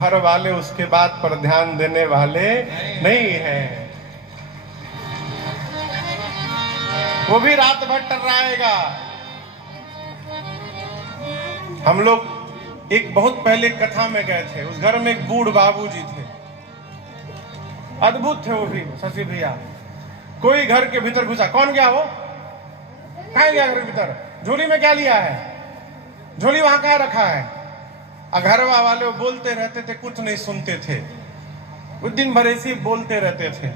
घर वाले उसके बात पर ध्यान देने वाले नहीं हैं। वो भी रात भर टर्राएगा। हम लोग एक बहुत पहले कथा में गए थे। उस घर में एक बूढ़ बाबूजी थे, अद्भुत थे वो भी। शशि भैया, कोई घर के भीतर घुसा, कौन गया वो, कहाँ गया घर के भीतर, झोली में क्या लिया है, झोली वहां कहाँ रखा है। घरवा वाले बोलते रहते थे, कुछ नहीं सुनते थे। वो दिन भर ऐसे बोलते रहते थे।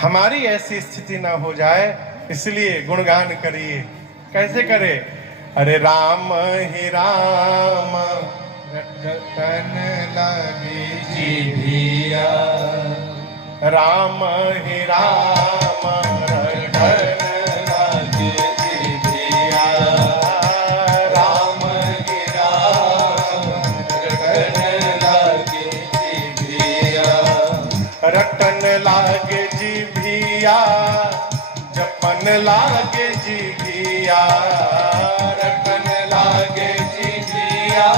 हमारी ऐसी स्थिति ना हो जाए, इसलिए गुणगान करिए। कैसे करे? अरे राम ही राम रटन लगे जीभिया, राम ही राम रटन लगे जीभिया, राम ही राम रटन लगे जीभिया, रटन लागे जीभिया, जपन लागे जीभिया, रटन लागे जीभिया,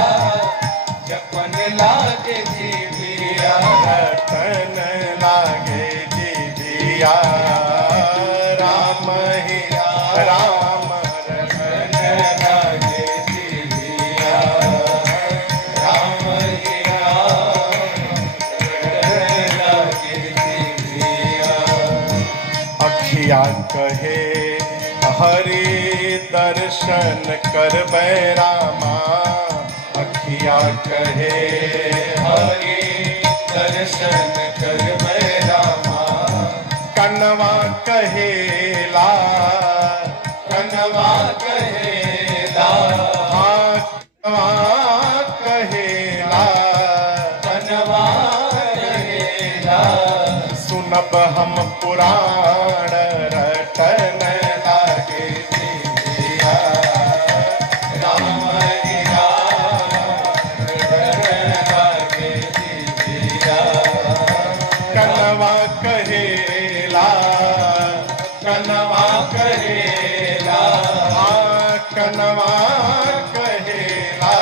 जपन लागे जीभिया, रटन लागे जीभिया, राम ही राम रटन लागे जीभिया, राम ही राम रटन लागे जीभिया। अखिया कहे हरि दर्शन करबै रामा, अखिया कहे हरि दर्शन करबै रामा, कनवा कहेला, कनवा कहेला, हाँ कनवा कहेला, कनवा कहेला, सुनब हम पुराण रटन लागे जीभिया, राम ही राम रटन लागे जीभिया, कनवा कहेला, कनवा कहेला, हाँ कनवा कहेला,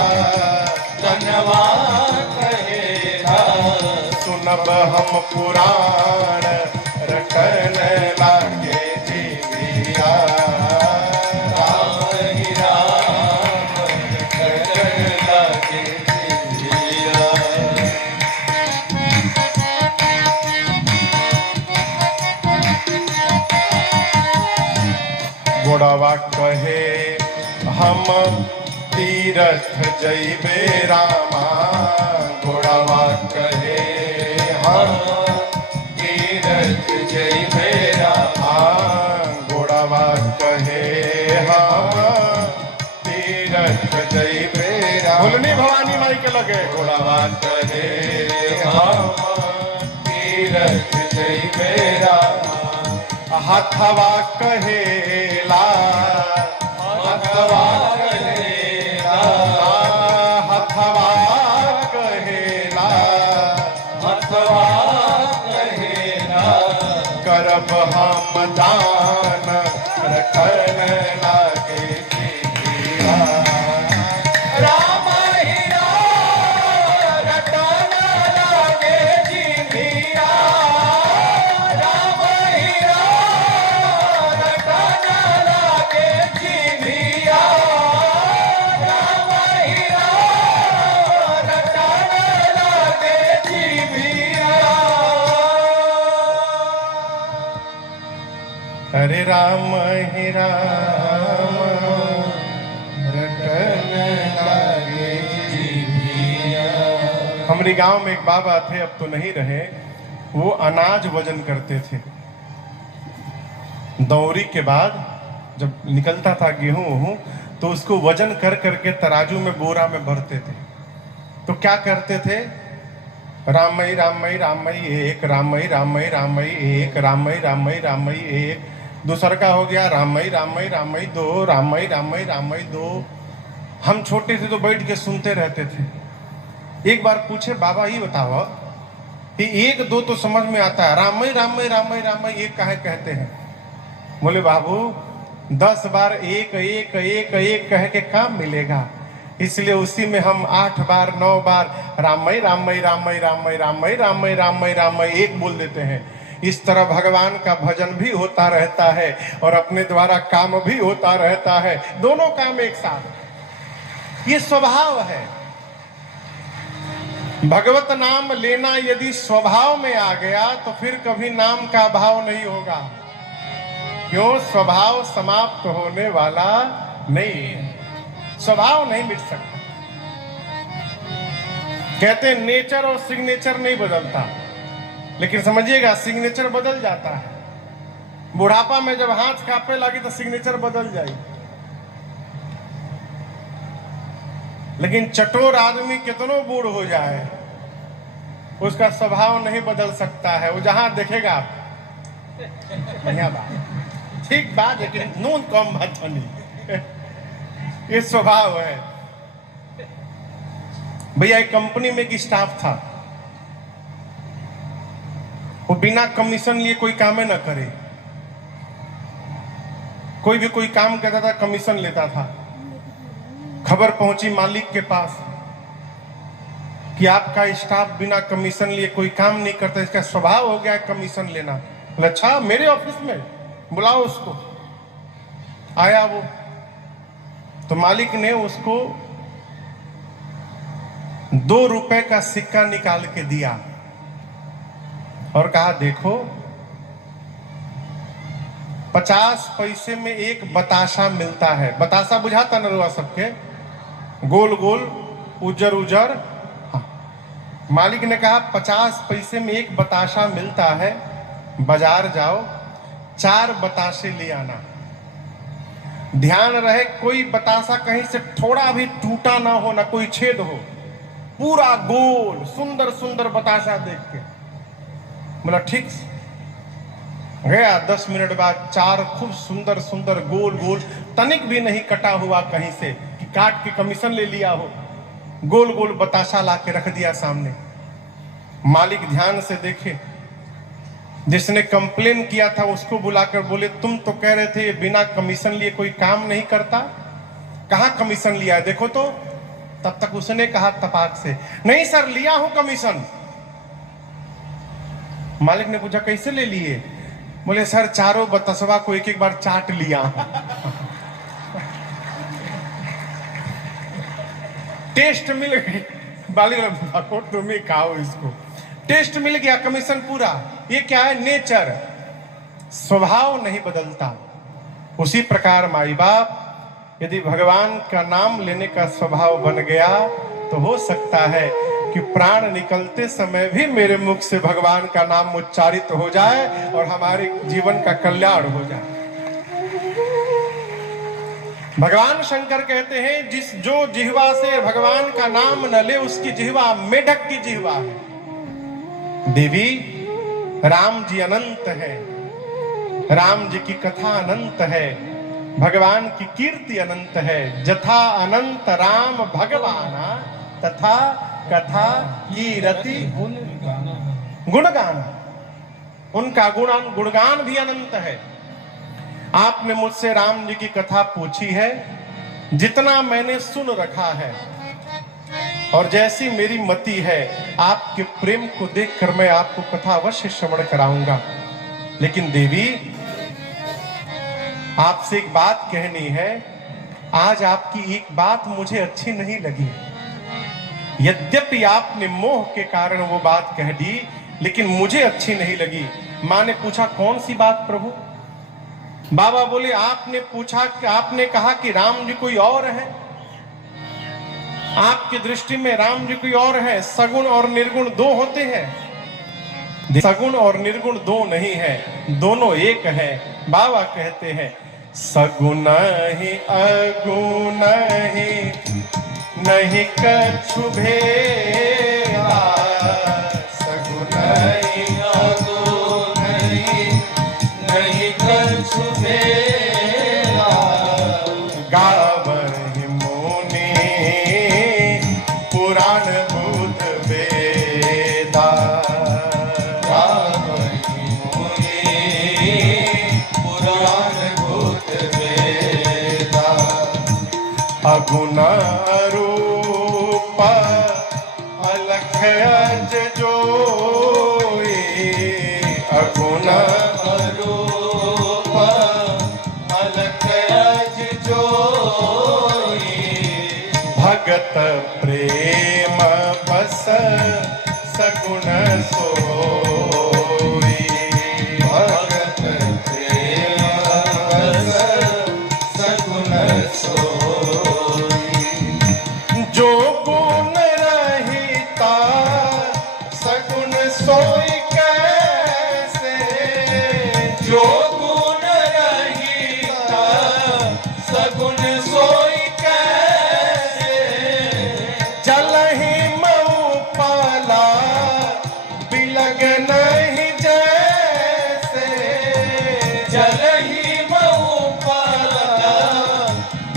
कनवा कहेला, सुनब हम पुराण रटन लागे जीभिया, राम ही राम रटन लागे जीभिया। गोड़वा कहे हम तीरथ जइबे रामा, गोड़वा कहे हम तीरथ जइबे रामा, गोड़वा कहे हम तीरथ जइबे रामा। भुलनी भवानी माई के लगे, गोड़वा कहे हम तीरथ जइबे रामा, हथवा कहेला, हथवा कहेला, हथवा कहेला, हथवा कहेला, करब हम दान रटन लागे जीभिया, राम ही राम रटन लागे जीभिया, राम ही राम रटन लागे जीभिया, राम ही राम रटन लागे जीभिया। हरे राम ही राम रटन लागे जीभिया। हमारे गांव में एक बाबा थे, अब तो नहीं रहे। वो अनाज वजन करते थे। दौरी के बाद जब निकलता था गेहूं तो उसको वजन कर करके तराजू में बोरा में भरते थे। तो क्या करते थे? रामई रामई रामई एक, रामई रामई रामई एक, रामई रामई रामई एक, दूसर का हो गया रामई रामई रामई दो, रामई रामई रामई दो। हम छोटे थे तो बैठ के सुनते रहते थे। एक बार पूछे, बाबा ये बताओ कि एक दो तो समझ में आता है, रामई रामई रामई रामई एक काहे कहते हैं? बोले बाबू 10 बार एक एक एक एक कह के काम मिलेगा। इसलिए उसी में हम 8 बार 9 बार राममय राममय राममय राममय राममय राममय राममय राममय एक बोल देते हैं। इस तरह भगवान का भजन भी होता रहता है और अपने द्वारा काम भी होता रहता है, दोनों काम एक साथ। ये स्वभाव है। भगवत नाम लेना यदि स्वभाव में आ गया तो फिर कभी नाम का भाव नहीं होगा। क्यों? स्वभाव समाप्त होने वाला नहीं है, स्वभाव नहीं मिट सकता। कहते हैं नेचर और सिग्नेचर नहीं बदलता, लेकिन समझिएगा सिग्नेचर बदल जाता है। बुढ़ापा में जब हाथ कांपने लगी तो सिग्नेचर बदल जाएगी, लेकिन चटोर आदमी कितनो बूढ़ हो जाए उसका स्वभाव नहीं बदल सकता है। वो जहां देखेगा आप बढ़िया बात, ठीक बात, लेकिन नून कम बात नहीं, ये स्वभाव है। भैया एक कंपनी में एक स्टाफ था, वो बिना कमीशन लिए कोई काम न करे। कोई भी कोई काम करता था कमीशन लेता था। खबर पहुंची मालिक के पास कि आपका स्टाफ बिना कमीशन लिए कोई काम नहीं करता, इसका स्वभाव हो गया है कमीशन लेना। अच्छा, मेरे ऑफिस में बुलाओ उसको। आया वो, तो मालिक ने उसको 2 रुपए का सिक्का निकाल के दिया और कहा देखो 50 पैसे में एक बताशा मिलता है। बताशा बुझाता न रुआ सबके, गोल गोल उजर उजर। हाँ। मालिक ने कहा 50 पैसे में एक बताशा मिलता है, बाजार जाओ 4 बताशे ले आना। ध्यान रहे कोई बताशा कहीं से थोड़ा भी टूटा ना हो, ना कोई छेद हो, पूरा गोल सुंदर सुंदर बताशा देख के बोला ठीक। गया 10 मिनट बाद 4 खूब सुंदर सुंदर गोल गोल, तनिक भी नहीं कटा हुआ कहीं से कि काट के कमीशन ले लिया हो, गोल गोल बताशा ला के रख दिया सामने। मालिक ध्यान से देखे, जिसने कंप्लेन किया था उसको बुलाकर बोले तुम तो कह रहे थे बिना कमीशन लिए कोई काम नहीं करता, कहां कमीशन लिया है देखो तो। तब तक उसने कहा तपाक से, नहीं सर लिया हूं कमीशन। मालिक ने पूछा कैसे ले लिए? बोले सर चारों बतासवा को एक एक बार चाट लिया। टेस्ट मिल गई, मालिक तुम ही खाओ इसको, टेस्ट मिल गया, कमीशन पूरा। ये क्या है? नेचर, स्वभाव नहीं बदलता। उसी प्रकार माई बाप यदि भगवान का नाम लेने का स्वभाव बन गया तो हो सकता है कि प्राण निकलते समय भी मेरे मुख से भगवान का नाम उच्चारित हो जाए और हमारे जीवन का कल्याण हो जाए। भगवान शंकर कहते हैं जो जिह्वा से भगवान का नाम न ले उसकी जिह्वा मेढक की जिह्वा है। देवी राम जी अनंत है, राम जी की कथा अनंत है, भगवान की कीर्ति अनंत है। जथा अनंत राम भगवाना तथा कथा कीरति गुणगान, उनका गुणगान भी अनंत है। आपने मुझसे राम जी की कथा पूछी है, जितना मैंने सुन रखा है और जैसी मेरी मति है, आपके प्रेम को देखकर मैं आपको कथा अवश्य श्रवण कराऊंगा। लेकिन देवी आपसे एक बात कहनी है। आज आपकी एक बात मुझे अच्छी नहीं लगी। यद्यपि आपने मोह के कारण वो बात कह दी, लेकिन मुझे अच्छी नहीं लगी। मां ने पूछा कौन सी बात प्रभु? बाबा बोले आपने पूछा कि आपने कहा कि राम जी कोई और है, आपकी दृष्टि में राम जी कोई और है। सगुण और निर्गुण 2 होते हैं, सगुण और निर्गुण 2 नहीं है, दोनों एक है। बाबा कहते हैं सगुण ही अगुण ही नहीं कछु भेदा, सगुण ही अगुण ही नहीं कछु भेदा। गावहि मुनि पुराण बुध वेदा, गावहि मुनि पुराण बुध वेदा। अगुण अज जोई अगुण रूप अलख अज जोई भगत प्रेम बस सगुण सोई भगत प्रेम बस सगुण सोई जो गुण रहिता सगुण सोई कैसे जो गुण रहिता सगुण सोई कैसे जलहि मऊ पाला बिलग नहीं जैसे जलहि मऊ पाला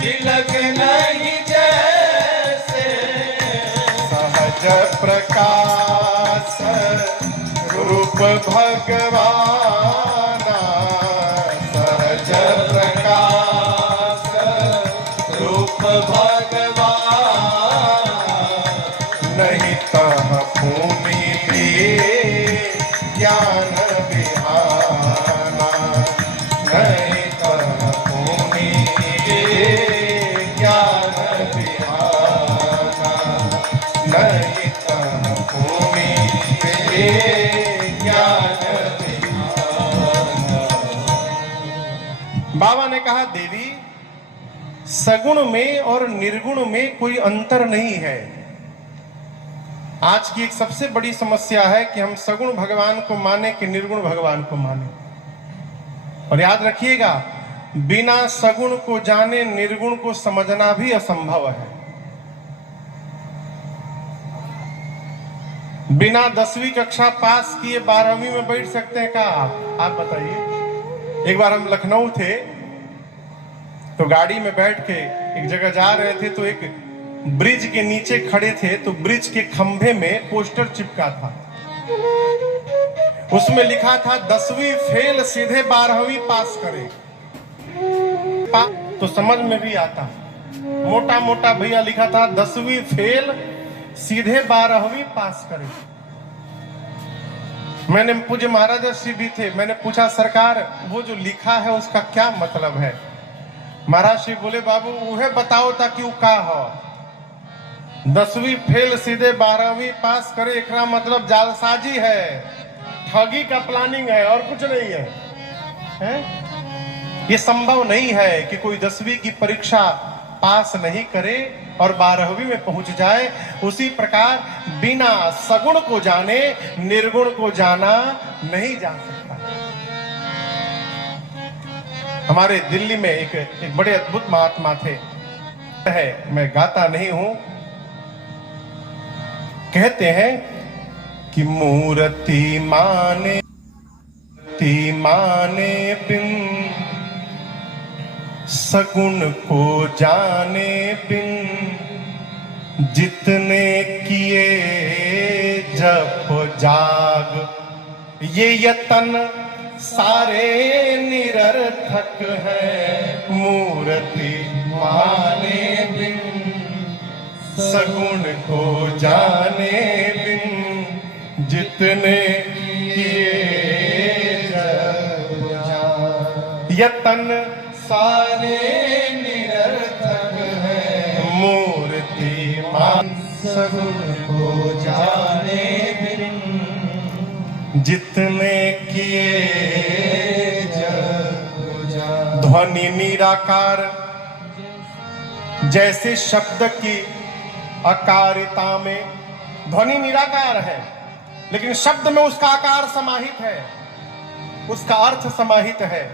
बिलग नहीं जैसे सहज प्रकाश रूप भगवाना सहज प्रकाश रूप भगवान नहीं तह भूमि ज्ञान विहाना नहीं तह भूमि ज्ञान विहाना नहीं तह भूमि ज्ञान विहाना। बाबा ने कहा देवी सगुण में और निर्गुण में कोई अंतर नहीं है। आज की एक सबसे बड़ी समस्या है कि हम सगुण भगवान को माने कि निर्गुण भगवान को माने। और याद रखिएगा बिना सगुण को जाने निर्गुण को समझना भी असंभव है। बिना 10वीं कक्षा पास किए 12वीं में बैठ सकते हैं क्या आप बताइए। एक बार हम लखनऊ थे तो गाड़ी में बैठ के एक जगह जा रहे थे तो एक ब्रिज के नीचे खड़े थे तो ब्रिज के खंभे में पोस्टर चिपका था। उसमें लिखा था 10वीं फेल सीधे 12वीं पास करे। तो समझ में भी आता मोटा मोटा भैया लिखा था 10वीं फेल सीधे 12वीं पास करे। मैंने पूज्य महाराज श्री भी थे, मैंने पूछा सरकार वो जो लिखा है उसका क्या मतलब है। महाराज श्री बोले बाबू उहे बताओ ताकि वो का हो 10वीं फेल सीधे 12वीं पास करे एकरा मतलब जालसाजी है, ठगी का प्लानिंग है और कुछ नहीं है, हैं? ये संभव नहीं है कि कोई 10वीं की परीक्षा पास नहीं करे और 12वीं में पहुंच जाए। उसी प्रकार बिना सगुण को जाने निर्गुण को जाना नहीं जा सकता। हमारे दिल्ली में एक बड़े अद्भुत महात्मा थे, है मैं गाता नहीं हूं, कहते हैं कि मूर्ति माने बिन सगुण को जाने बिन जितने किए जप जाग ये यतन सारे निरर्थक है। मूर्ति माने बिन सगुण को जाने बिन जितने किए जप जाग यतन सारे निरर्थक है। मूर्ति मान सगुण को जाने बिन जितने किए ध्वनि निराकार जैसे शब्द की अकारिता में ध्वनि निराकार है लेकिन शब्द में उसका आकार समाहित है, उसका अर्थ समाहित है।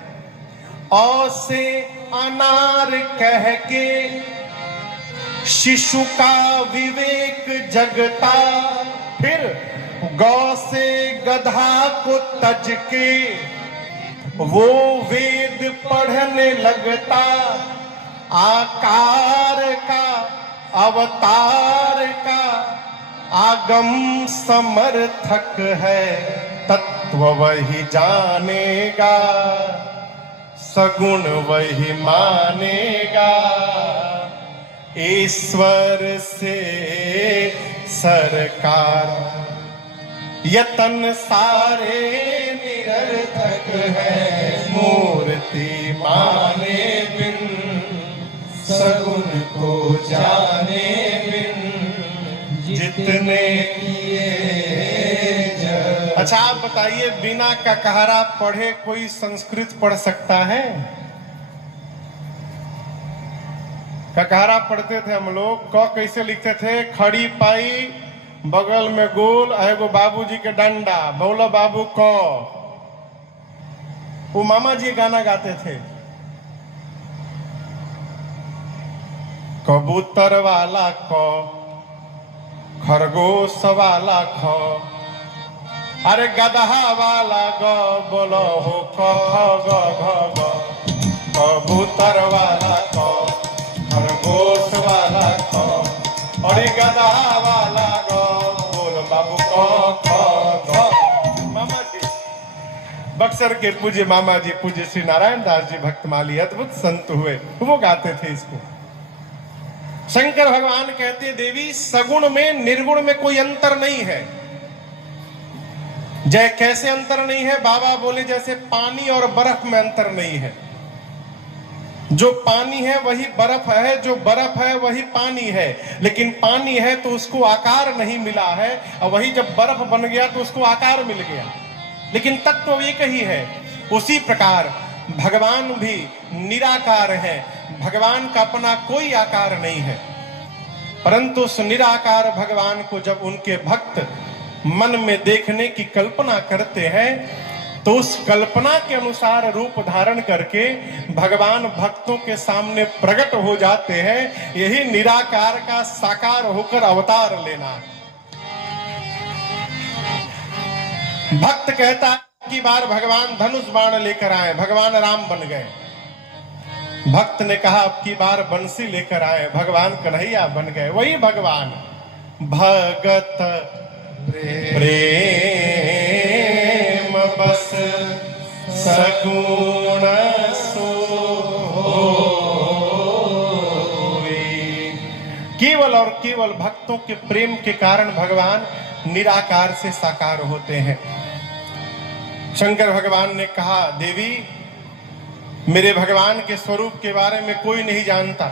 औ से अनार कह के शिशु का विवेक जगता, फिर गौ से गधा को तज के वो वेद पढ़ने लगता। आकार का अवतार का आगम समर्थक है, तत्व वही जानेगा सगुण वही मानेगा। ईश्वर से सरकार। यतन सारे निरर्थक है, मूर्ति माने बिन, सगुन को जाने बिन, जितने किए। अच्छा आप बताइए, बिना ककहरा पढ़े कोई संस्कृत पढ़ सकता है? ककहरा पढ़ते थे हम लोग। क कैसे लिखते थे? खड़ी पाई, बगल में गोल, एगो बाबूजी के डंडा, बोलो बाबू क। वो मामा जी गाना गाते थे, कबूतर वाला क, खरगोश वाला ख, अरे गदहा वाला ग, बोलो हो क ख ग घ ग। कबूतर वाला क, खरगोश वाला ख, और गदहा वाला ग, बोल बाबू क ख ग। मामा जी, बक्सर के पूज्य मामा जी, पूज्य श्री नारायण दास जी भक्तमाली अद्भुत संत हुए, वो गाते थे इसको। शंकर भगवान कहते, देवी सगुण में निर्गुण में कोई अंतर नहीं है। जय कैसे अंतर नहीं है? बाबा बोले जैसे पानी और बर्फ में अंतर नहीं है। जो पानी है वही बर्फ है, जो बर्फ है वही पानी है, लेकिन पानी है तो उसको आकार नहीं मिला है, और वही जब बर्फ बन गया तो उसको आकार मिल गया, लेकिन तत्व एक ही है। उसी प्रकार भगवान भी निराकार है। भगवान का अपना कोई आकार नहीं है, परंतु उस निराकार भगवान को जब उनके भक्त मन में देखने की कल्पना करते हैं तो उस कल्पना के अनुसार रूप धारण करके भगवान भक्तों के सामने प्रकट हो जाते हैं। यही निराकार का साकार होकर अवतार लेना। भक्त कहता है कि बार भगवान धनुष बाण लेकर आए, भगवान राम बन गए। भक्त ने कहा अब की बार बंसी लेकर आए, भगवान कन्हैया बन गए। वही भगवान भगत प्रेम बस सगुण सोई। केवल और केवल भक्तों के प्रेम के कारण भगवान निराकार से साकार होते हैं। शंकर भगवान ने कहा, देवी मेरे भगवान के स्वरूप के बारे में कोई नहीं जानता।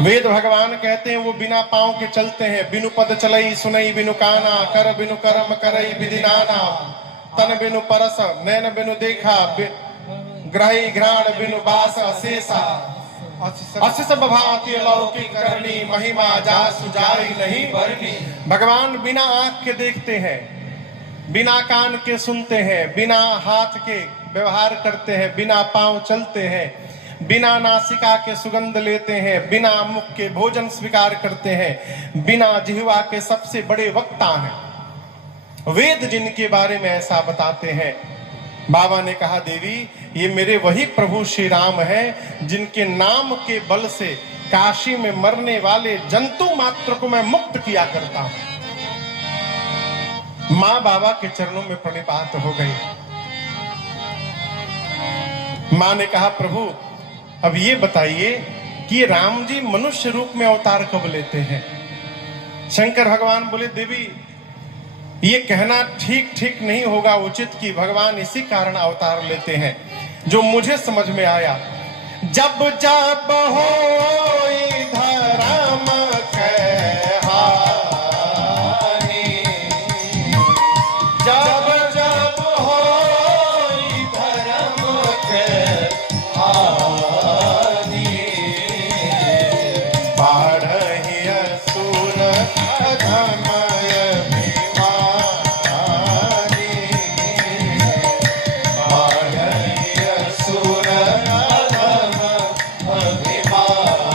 वेद भगवान कहते हैं वो बिना पांव के चलते हैं। बिनु पद चलई सुनई बिनु काना, कर बिनु कर्म करई विधि नाना, तन बिनु परस नैन बिनु देखा, ग्रही घ्राण बिनु बास अशेषा, अशिष भांति लौकिक करनी, महिमा जा सुजाई नहीं बरनी। भगवान बिना आंख के देखते हैं, बिना कान के सुनते हैं, बिना हाथ के व्यवहार करते हैं, बिना पांव चलते हैं, बिना नासिका के सुगंध लेते हैं, बिना मुख के भोजन स्वीकार करते हैं, बिना जिह्वा के सबसे बड़े वक्ता हैं। वेद जिनके बारे में ऐसा बताते हैं। बाबा ने कहा, देवी ये मेरे वही प्रभु श्री राम हैं जिनके नाम के बल से काशी में मरने वाले जंतु मात्र को मैं मुक्त किया करता हूं। मां बाबा के चरणों में प्रणिपात हो गई। मां ने कहा, प्रभु अब ये बताइए कि राम जी मनुष्य रूप में अवतार कब लेते हैं? शंकर भगवान बोले, देवी ये कहना ठीक नहीं होगा उचित कि भगवान इसी कारण अवतार लेते हैं। जो मुझे समझ में आया, जब जब हो धर्म कहानी, जब जब हो धर्म कहानी, बाढ़हि असुर अधमय भिमानी, बाढ़हि असुर अधम अभिमानी,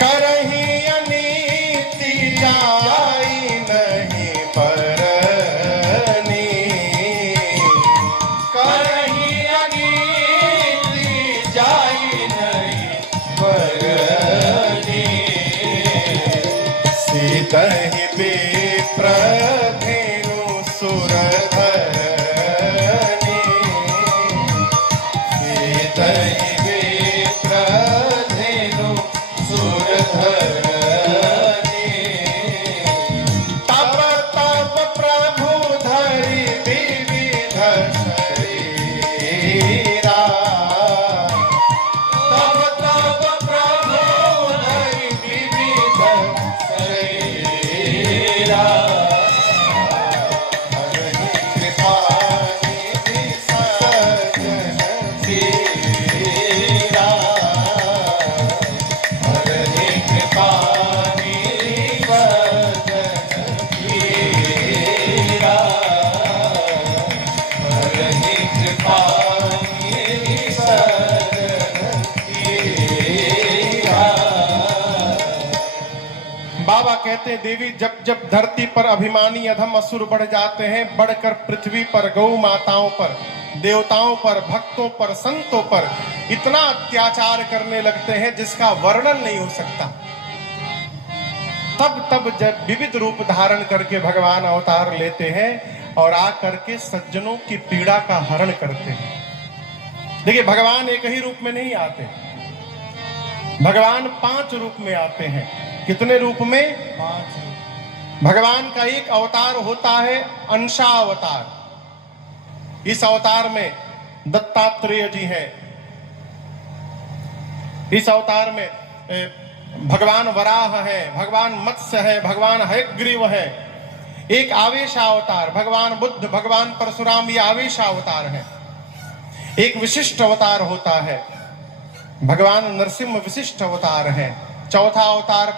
करहि अनीति जाई नहीं परनी, करहि अनीति जाई नहीं परनी, सीतहि विप्र धेनु सुरधरनी, सीतहि विप्र धेनु सुरधरनी। बाबा कहते हैं देवी जब जब धरती पर अभिमानी अधम असुर बढ़ जाते हैं, बढ़कर पृथ्वी पर गौ माताओं पर, देवताओं पर, भक्तों पर, संतों पर इतना अत्याचार करने लगते हैं जिसका वर्णन नहीं हो सकता, तब जब विविध रूप धारण करके भगवान अवतार लेते हैं और आकर के सज्जनों की पीड़ा का हरण करते हैं। देखिए भगवान एक ही रूप में नहीं आते, भगवान 5 रूप में आते हैं। कितने रूप में? 5 रूप। भगवान का एक अवतार होता है अंशावतार। इस अवतार में दत्तात्रेय जी हैं, इस अवतार में भगवान वराह है, भगवान मत्स्य है, भगवान हयग्रीव है। एक आवेशावतार भगवान बुद्ध, भगवान परशुराम, ये आवेशावतार है। एक विशिष्ट अवतार होता है, भगवान नरसिंह विशिष्ट अवतार है। चौथा अवतार